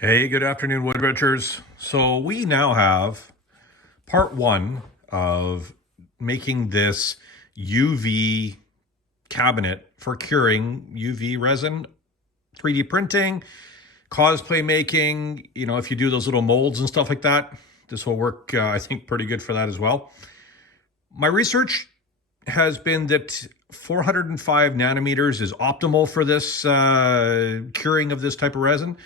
Hey, good afternoon, Woodwitchers. So we now have part one of making this UV cabinet for curing UV resin, 3D printing, cosplay making. If you do those little molds and stuff like that, this will work, I think, pretty good for that as well. My research has been that 405 nanometers is optimal for this curing of this type of resin.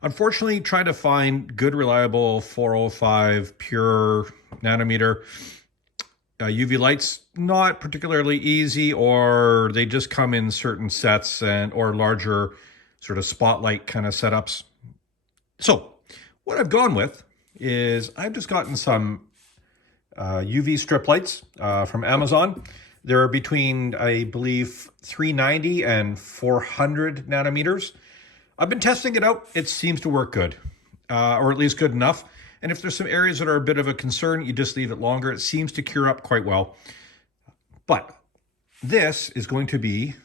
Unfortunately, trying to find good, reliable 405 pure nanometer UV lights, not particularly easy, or they just come in certain sets or larger sort of spotlight kind of setups. So what I've gone with is I've just gotten some UV strip lights from Amazon. They're between, I believe, 390 and 400 nanometers. I've been testing it out. It seems to work good, or at least good enough. And if there's some areas that are a bit of a concern, you just leave it longer. It seems to cure up quite well. But this is going to be,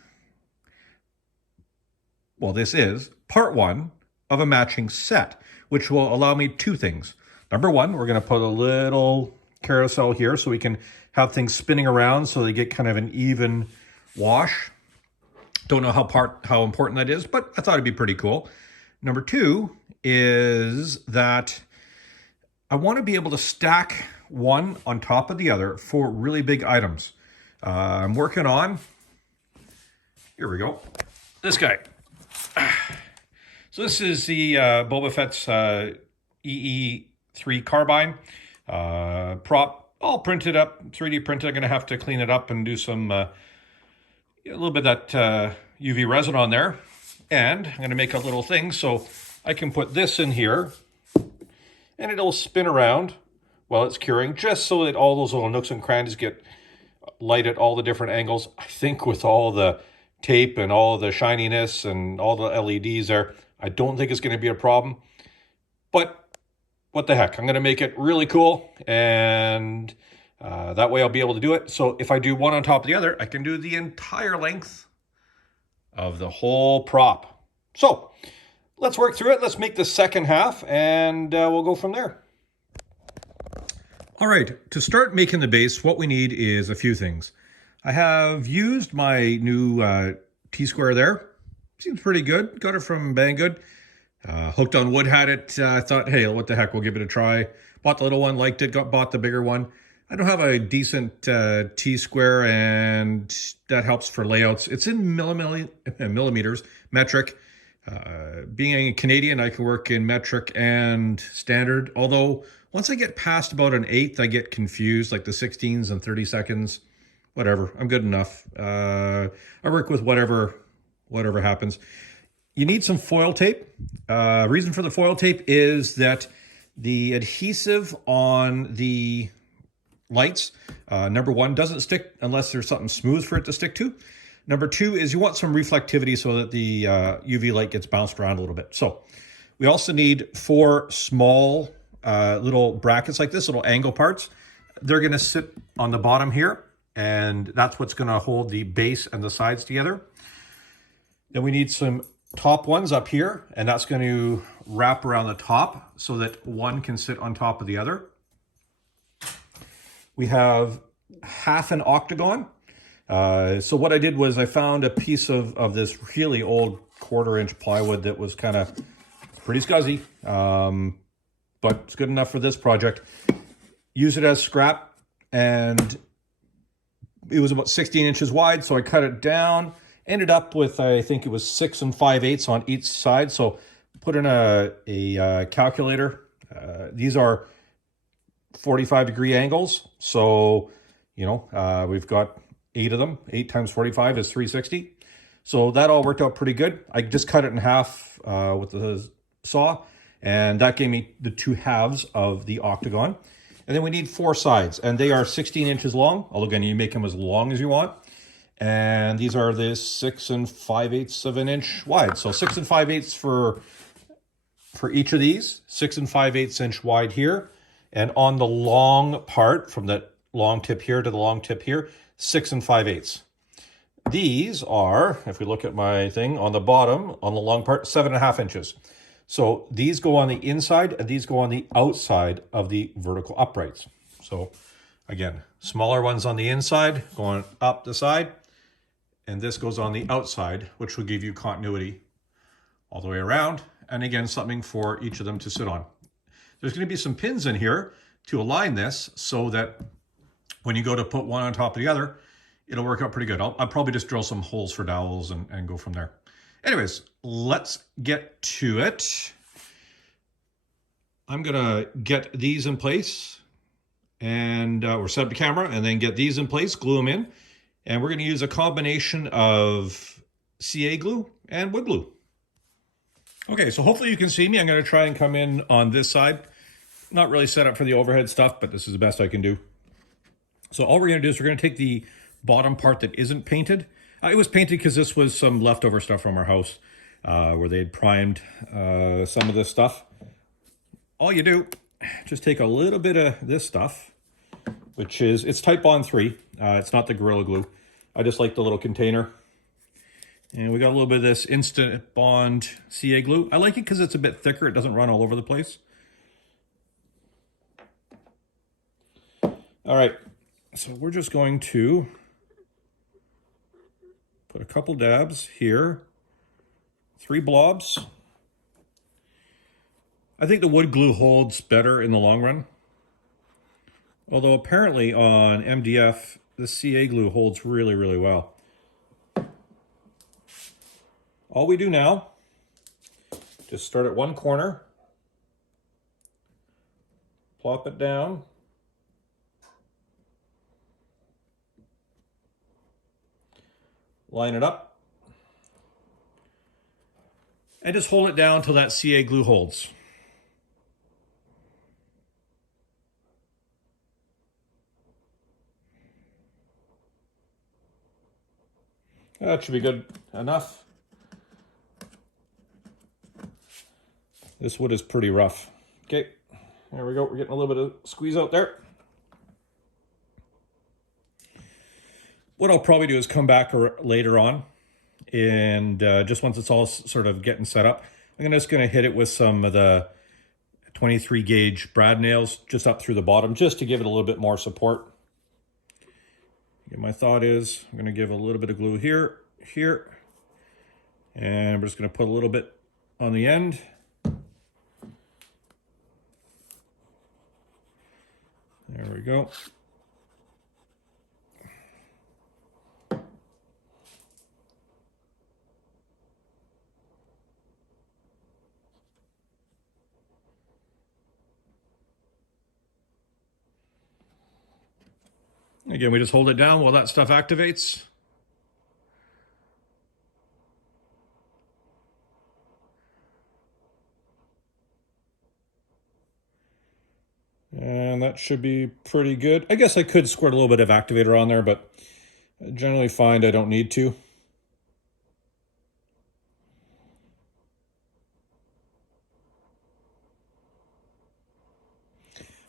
this is part one of a matching set, which will allow me two things. Number one, we're going to put a little carousel here so we can have things spinning around so they get kind of an even wash. Don't know how important that is, but I thought it'd be pretty cool. Number two is that I want to be able to stack one on top of the other for really big items. I'm working on, here we go, this guy. So this is the Boba Fett's EE3 carbine prop, all printed up, 3D printed. I'm going to have to clean it up and do some a little bit of that UV resin on there. And I'm going to make a little thing so I can put this in here and it'll spin around while it's curing, just so that all those little nooks and crannies get light at all the different angles. I think with all the tape and all the shininess and all the LEDs there, I don't think it's going to be a problem. But what the heck, I'm going to make it really cool, and that way I'll be able to do it. So if I do one on top of the other, I can do the entire length of the whole prop. So let's work through it. Let's make the second half, and we'll go from there. All right, to start making the base, what we need is a few things. I have used my new T-square there. Seems pretty good. Got it from Banggood. Hooked on Wood had it. I thought, hey, what the heck, we'll give it a try. Bought the little one, liked it, bought the bigger one. I don't have a decent T-square, and that helps for layouts. It's in millimeters, metric. Being a Canadian, I can work in metric and standard. Although, once I get past about an eighth, I get confused, like the 16s and 32nds. Whatever, I'm good enough. I work with whatever happens. You need some foil tape. Reason for the foil tape is that the adhesive on the lights, number one, doesn't stick unless there's something smooth for it to stick to. Number two is you want some reflectivity so that the UV light gets bounced around a little bit. So we also need 4 small little brackets like this, little angle parts. They're going to sit on the bottom here, and that's what's going to hold the base and the sides together. Then we need some top ones up here, and that's going to wrap around the top so that one can sit on top of the other. We have half an octagon. So what I did was I found a piece of this really old 1/4-inch plywood that was kind of pretty scuzzy, but it's good enough for this project. Use it as scrap, and it was about 16 inches wide, so I cut it down. Ended up with, I think it was 6 5/8 on each side. So put in a calculator. These are 45-degree angles. So, we've got 8 of them. 8 times 45 is 360. So that all worked out pretty good. I just cut it in half with the saw, and that gave me the 2 halves of the octagon. And then we need 4 sides, and they are 16 inches long. Although again, you make them as long as you want. And these are the 6 5/8 of an inch wide. So 6 5/8 for each of these, 6 5/8 inch wide here. And on the long part, from the long tip here to the long tip here, 6 5/8. These are, if we look at my thing on the bottom, on the long part, 7.5 inches. So these go on the inside and these go on the outside of the vertical uprights. So again, smaller ones on the inside going up the side, and this goes on the outside, which will give you continuity all the way around. And again, something for each of them to sit on. There's going to be some pins in here to align this so that when you go to put one on top of the other, it'll work out pretty good. I'll probably just drill some holes for dowels and go from there. Anyways, let's get to it. I'm gonna get these in place and or set up the camera and then get these in place, glue them in. And we're gonna use a combination of CA glue and wood glue. Okay, so hopefully you can see me. I'm gonna try and come in on this side. Not really set up for the overhead stuff, but this is the best I can do. So all we're gonna do is we're gonna take the bottom part that isn't painted. It was painted because this was some leftover stuff from our house where they had primed some of this stuff. All you do, just take a little bit of this stuff, which is, it's Type Bond 3. It's not the Gorilla Glue. I just like the little container. And we got a little bit of this Instant Bond CA glue. I like it because it's a bit thicker. It doesn't run all over the place. All right, so we're just going to put a couple dabs here, 3 blobs. I think the wood glue holds better in the long run. Although apparently on MDF, the CA glue holds really, really well. All we do now, just start at one corner, plop it down, line it up, and just hold it down until that CA glue holds. That should be good enough. This wood is pretty rough. Okay, there we go. We're getting a little bit of squeeze out there. What I'll probably do is come back later on and just once it's all sort of getting set up, I'm just going to hit it with some of the 23 gauge brad nails just up through the bottom just to give it a little bit more support. And my thought is I'm going to give a little bit of glue here, and we're just going to put a little bit on the end. There we go. Again, we just hold it down while that stuff activates. And that should be pretty good. I guess I could squirt a little bit of activator on there, but I generally find I don't need to.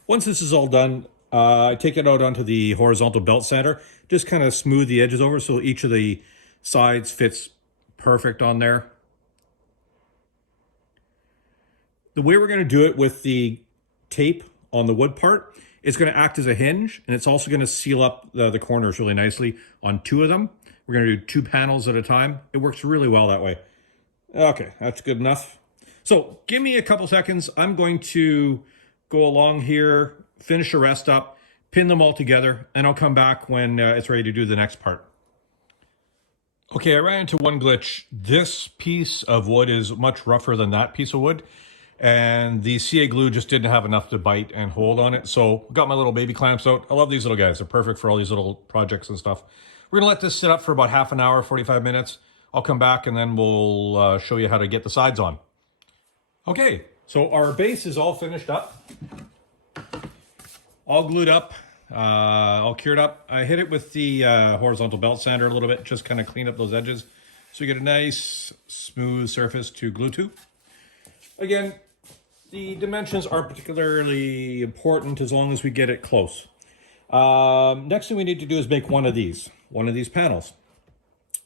Once this is all done, I take it out onto the horizontal belt sander, just kind of smooth the edges over so each of the sides fits perfect on there. The way we're going to do it with the tape on the wood part, it's going to act as a hinge, and it's also going to seal up the corners really nicely on 2 of them. We're going to do 2 panels at a time. It works really well that way. Okay, that's good enough. So give me a couple seconds. I'm going to go along here, finish the rest up, pin them all together, and I'll come back when it's ready to do the next part. Okay, I ran into one glitch. This piece of wood is much rougher than that piece of wood, and the CA glue just didn't have enough to bite and hold on it. So got my little baby clamps out. I love these little guys. They're perfect for all these little projects and stuff. We're gonna let this sit up for about half an hour, 45 minutes. I'll come back and then we'll show you how to get the sides on. Okay, so our base is all finished up. All glued up, all cured up. I hit it with the horizontal belt sander a little bit, just kind of clean up those edges. So you get a nice smooth surface to glue to. Again, the dimensions aren't particularly important as long as we get it close. Next thing we need to do is make one of these panels.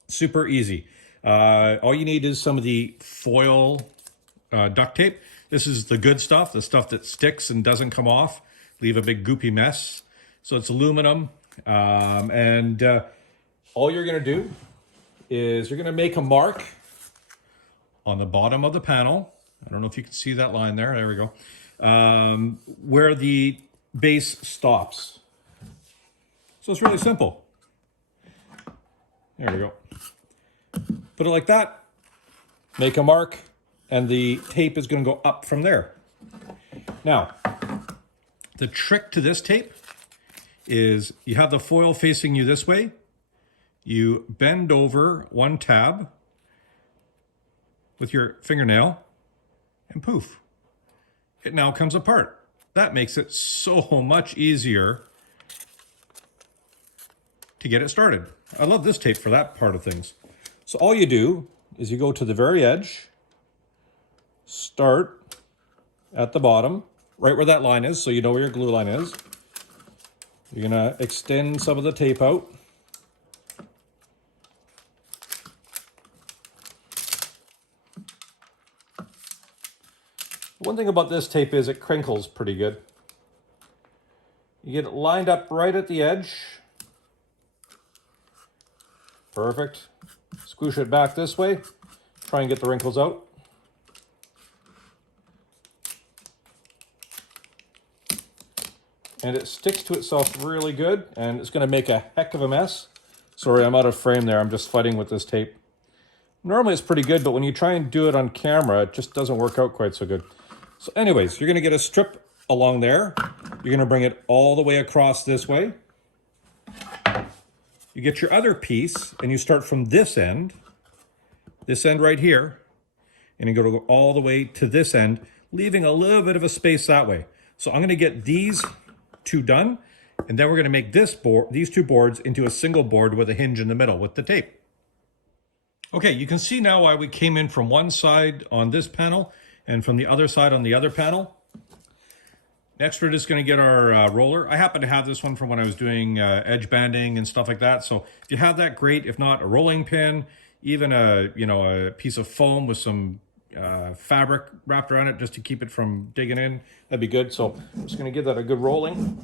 Super easy. All you need is some of the foil duct tape. This is the good stuff, the stuff that sticks and doesn't come off, leave a big goopy mess. So it's aluminum. And all you're going to do is you're going to make a mark on the bottom of the panel. I don't know if you can see that line there. There we go. Where the base stops. So it's really simple. There we go. Put it like that, make a mark, and the tape is going to go up from there. Now, the trick to this tape is you have the foil facing you this way. You bend over one tab with your fingernail, and poof, it now comes apart. That makes it so much easier to get it started. I love this tape for that part of things. So all you do is you go to the very edge, start at the bottom, right where that line is, so you know where your glue line is. You're gonna extend some of the tape out. One thing about this tape is it crinkles pretty good. You get it lined up right at the edge. Perfect. Squish it back this way. Try and get the wrinkles out. And it sticks to itself really good, and it's going to make a heck of a mess. Sorry, I'm out of frame there. I'm just fighting with this tape. Normally it's pretty good, but when you try and do it on camera, it just doesn't work out quite so good. So anyways, you're going to get a strip along there. You're going to bring it all the way across this way. You get your other piece, and you start from this end right here, and you go all the way to this end, leaving a little bit of a space that way. So I'm going to get these two done, and then we're going to make these two boards into a single board with a hinge in the middle with the tape. Okay, you can see now why we came in from one side on this panel and from the other side on the other panel. Next, we're just going to get our roller. I happen to have this one from when I was doing edge banding and stuff like that. So if you have that, great. If not, a rolling pin, even a piece of foam with some fabric wrapped around it just to keep it from digging in, that'd be good. So I'm just going to give that a good rolling.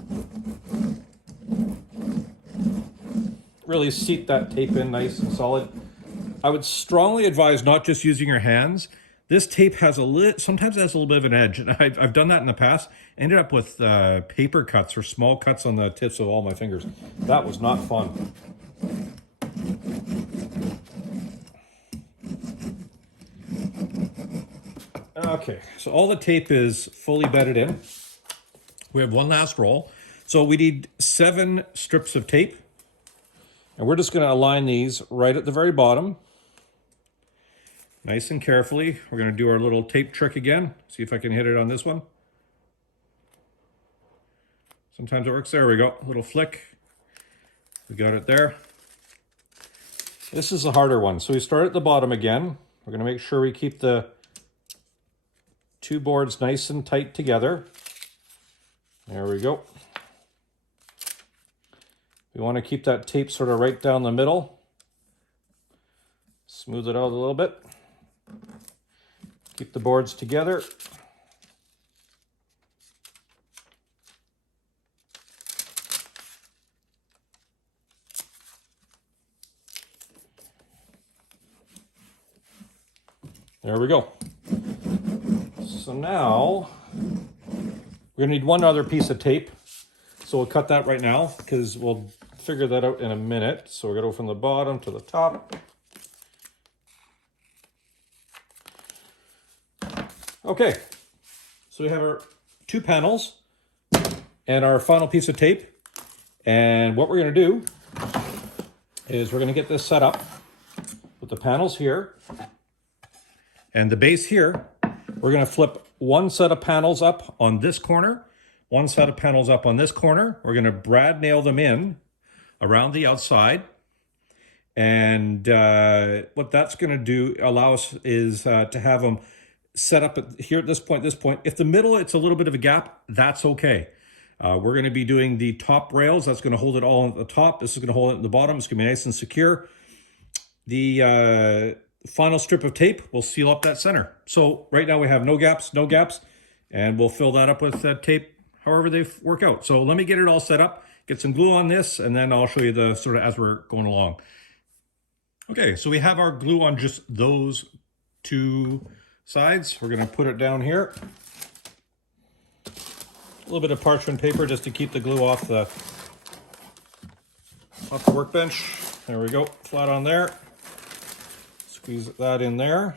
Really seat that tape in nice and solid. I would strongly advise not just using your hands. This tape has sometimes it has a little bit of an edge, and I've done that in the past. Ended up with paper cuts or small cuts on the tips of all my fingers. That was not fun. Okay, so all the tape is fully bedded in. We have one last roll. So we need 7 strips of tape, and we're just going to align these right at the very bottom. Nice and carefully. We're going to do our little tape trick again. See if I can hit it on this one. Sometimes it works. There we go. A little flick. We got it there. This is the harder one. So we start at the bottom again. We're going to make sure we keep the 2 boards nice and tight together. There we go. We want to keep that tape sort of right down the middle. Smooth it out a little bit. Keep the boards together. There we go. So now we're going to need one other piece of tape. So we'll cut that right now because we'll figure that out in a minute. So we're going to go from the bottom to the top. Okay, so we have our 2 panels and our final piece of tape. And what we're going to do is we're going to get this set up with the panels here and the base here. We're going to flip one set of panels up on this corner, one set of panels up on this corner. We're going to brad nail them in around the outside. And what that's going to do, allow us is to have them set up here at this point. If the middle, it's a little bit of a gap, that's okay. We're going to be doing the top rails. That's going to hold it all at the top. This is going to hold it at the bottom. It's going to be nice and secure. The final strip of tape will seal up that center. So right now we have no gaps, and we'll fill that up with tape however they work out. So let me get it all set up, get some glue on this, and then I'll show you the sort of as we're going along. Okay, so we have our glue on just those two sides. We're gonna put it down here. A little bit of parchment paper just to keep the glue off the workbench. There we go, flat on there. Squeeze that in there.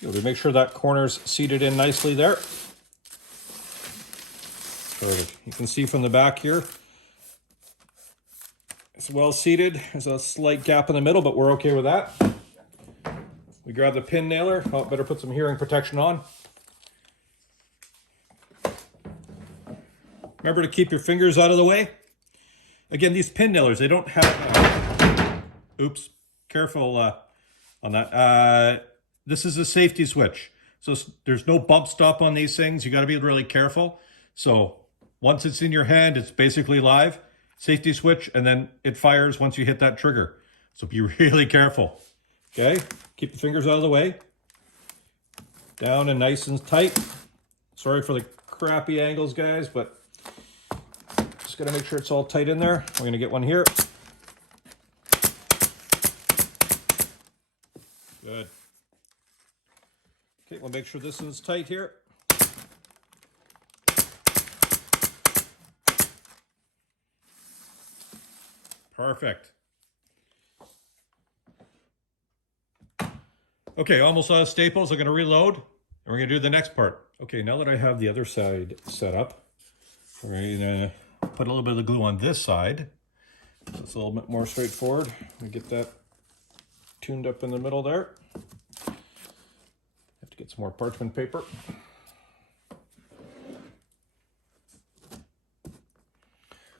Good. We make sure that corner's seated in nicely there. Perfect. You can see from the back here, it's well seated. There's a slight gap in the middle, but we're okay with that. We grab the pin nailer. Oh, better put some hearing protection on. Remember to keep your fingers out of the way. Again, these pin nailers, they don't have... oops, careful on that. This is a safety switch. So there's no bump stop on these things. You got to be really careful. So once it's in your hand, it's basically live. Safety switch, and then it fires once you hit that trigger. So be really careful. Okay, keep the fingers out of the way. Down and nice and tight. Sorry for the crappy angles, guys, but just gotta make sure it's all tight in there. We're gonna get one here. Good. Okay, we'll make sure this one's tight here. Perfect. Okay, almost out of staples. I'm going to reload, and we're going to do the next part. Okay, now that I have the other side set up, we're going to put a little bit of the glue on this side. So it's a little bit more straightforward. We get that tuned up in the middle there. Have to get some more parchment paper.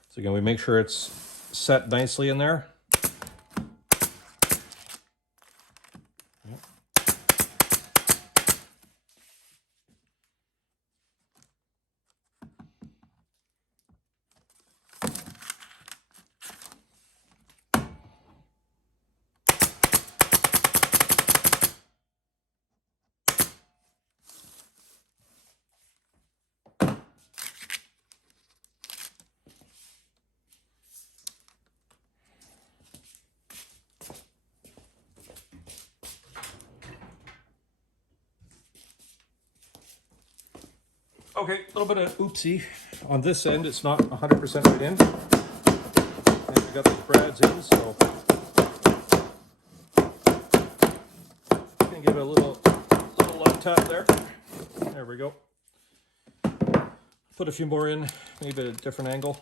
So again, we make sure it's set nicely in there. Okay, a little bit of oopsie. On this end, it's not 100% right in. And we got the brads in, so I'm gonna give it a little love tap there. There we go. Put a few more in, maybe at a different angle.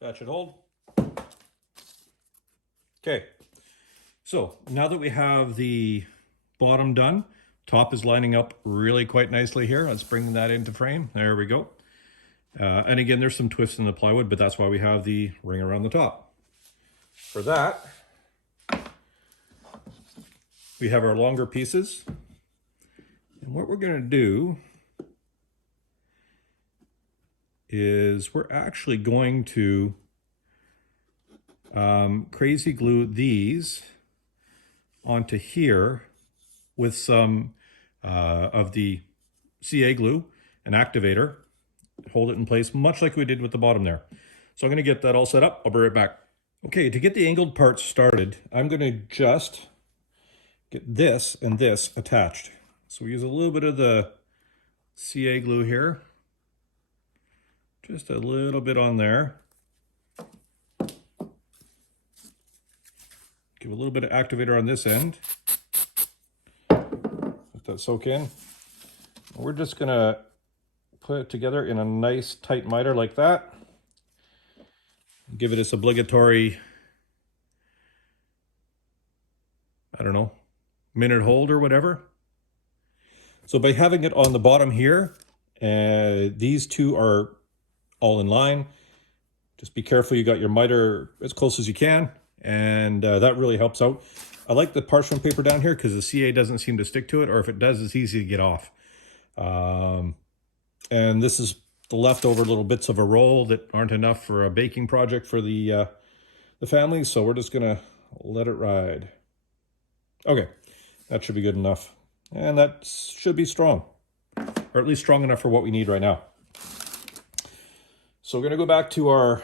That should hold. Okay, so now that we have the bottom done, top is lining up really quite nicely here. Let's bring that into frame. There we go. And again, there's some twists in the plywood, but that's why we have the ring around the top. For that, we have our longer pieces. And what we're going to do is we're actually going to crazy glue these onto here with some of the CA glue, an activator, hold it in place, much like we did with the bottom there. So I'm going to get that all set up. I'll be right back. Okay, to get the angled parts started, I'm going to just get this and this attached. So we use a little bit of the CA glue here, just a little bit on there. Give a little bit of activator on this end. Let that soak in. We're just gonna put it together in a nice tight miter like that. Give it its obligatory, I don't know, minute hold or whatever. So by having it on the bottom here, these two are all in line. Just be careful you got your miter as close as you can, and that really helps out. I like the parchment paper down here because the CA doesn't seem to stick to it, or if it does, it's easy to get off. And this is the leftover little bits of a roll that aren't enough for a baking project for the the family, so we're just gonna let it ride. Okay, that should be good enough. And that should be strong, or at least strong enough for what we need right now. So we're gonna go back to our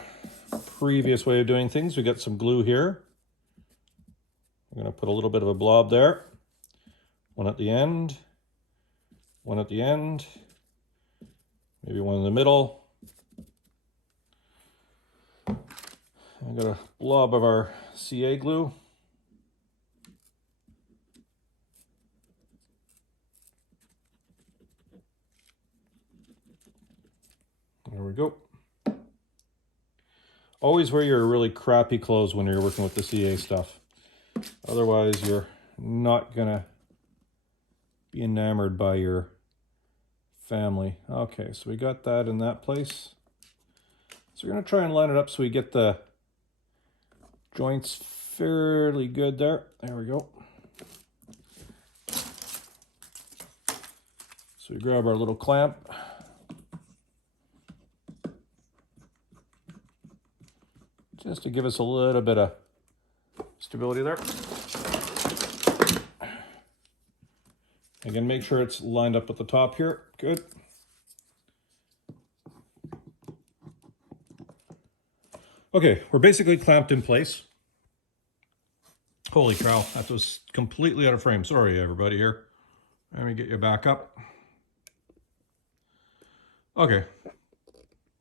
previous way of doing things. We got some glue here. We're gonna put a little bit of a blob there. One at the end, one at the end, maybe one in the middle. I got a blob of our CA glue. There we go. Always wear your really crappy clothes when you're working with the CA stuff. Otherwise, you're not gonna be enamored by your family. Okay, so we got that in that place. So we're gonna try and line it up so we get the joints fairly good there. There we go. So we grab our little clamp. Just to give us a little bit of stability there. Again, make sure it's lined up at the top here. Good. Okay, we're basically clamped in place. Holy cow, that was completely out of frame. Sorry, everybody here. Let me get you back up. Okay,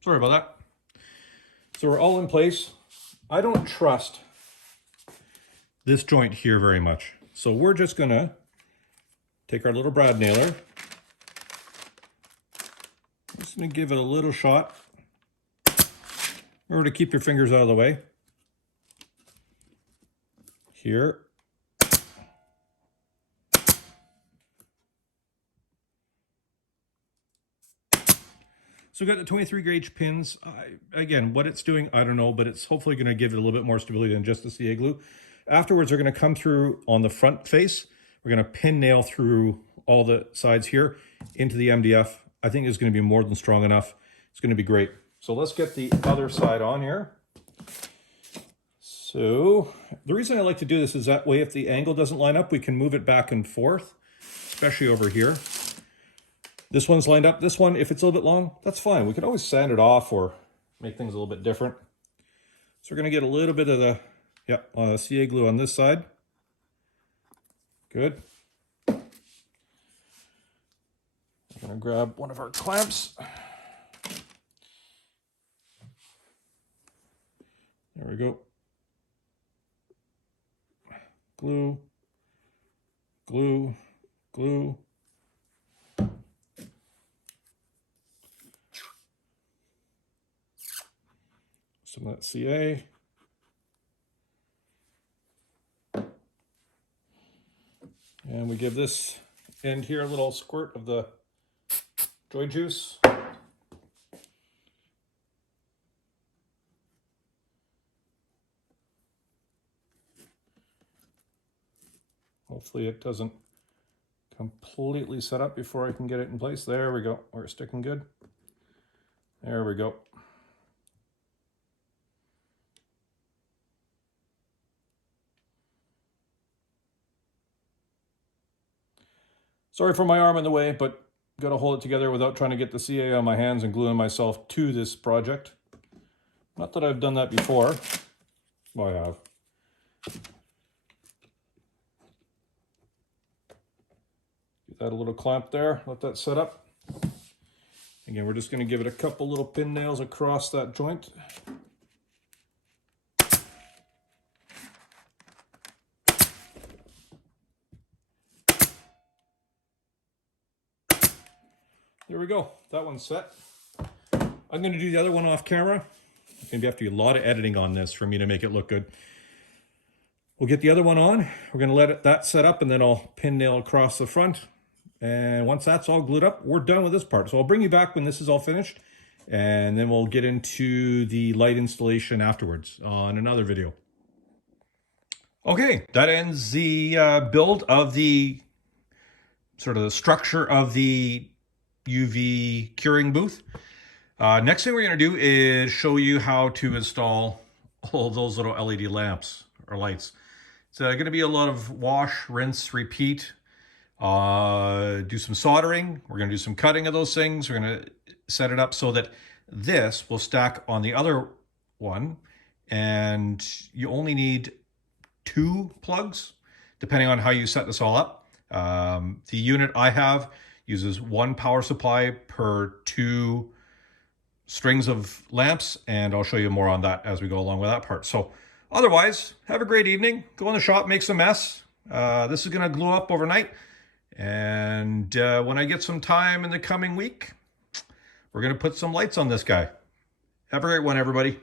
sorry about that. So we're all in place. I don't trust this joint here very much. So we're just gonna take our little brad nailer. Just gonna give it a little shot. Remember to keep your fingers out of the way. Here. So we've got the 23 gauge pins. Again, what it's doing, I don't know, but it's hopefully going to give it a little bit more stability than just the CA glue. Afterwards, they're going to come through on the front face. We're going to pin nail through all the sides here into the MDF. I think it's going to be more than strong enough. It's going to be great. So let's get the other side on here. So the reason I like to do this is that way if the angle doesn't line up, we can move it back and forth, especially over here. This one's lined up. This one, if it's a little bit long, that's fine. We could always sand it off or make things a little bit different. So we're going to get a little bit of the CA glue on this side. Good. I'm going to grab one of our clamps. There we go. Glue, glue, glue. Some of that CA. And we give this end here a little squirt of the joy juice. Hopefully it doesn't completely set up before I can get it in place. There we go. We're sticking good. There we go. Sorry for my arm in the way, but got to hold it together without trying to get the CA on my hands and gluing myself to this project. Not that I've done that before. Well, I have. Give that a little clamp there, let that set up. Again, we're just going to give it a couple little pin nails across that joint. There we go. That one's set. I'm going to do the other one off camera. It's going to have to be a lot of editing on this for me to make it look good. We'll get the other one on. We're going to let that set up, and then I'll pin nail across the front. And once that's all glued up, we're done with this part. So I'll bring you back when this is all finished, and then we'll get into the light installation afterwards on another video. Okay, that ends the build of the sort of the structure of the UV curing booth. Next thing we're going to do is show you how to install all of those little LED lamps or lights. It's going to be a lot of wash, rinse, repeat. Do some soldering. We're going to do some cutting of those things. We're going to set it up so that this will stack on the other one, and you only need 2 plugs, depending on how you set this all up. The unit I have uses 1 power supply per 2 strings of lamps, and I'll show you more on that as we go along with that part. So otherwise, have a great evening. Go in the shop, make some mess. This is going to glue up overnight. And when I get some time in the coming week, we're going to put some lights on this guy. Have a great one, everybody.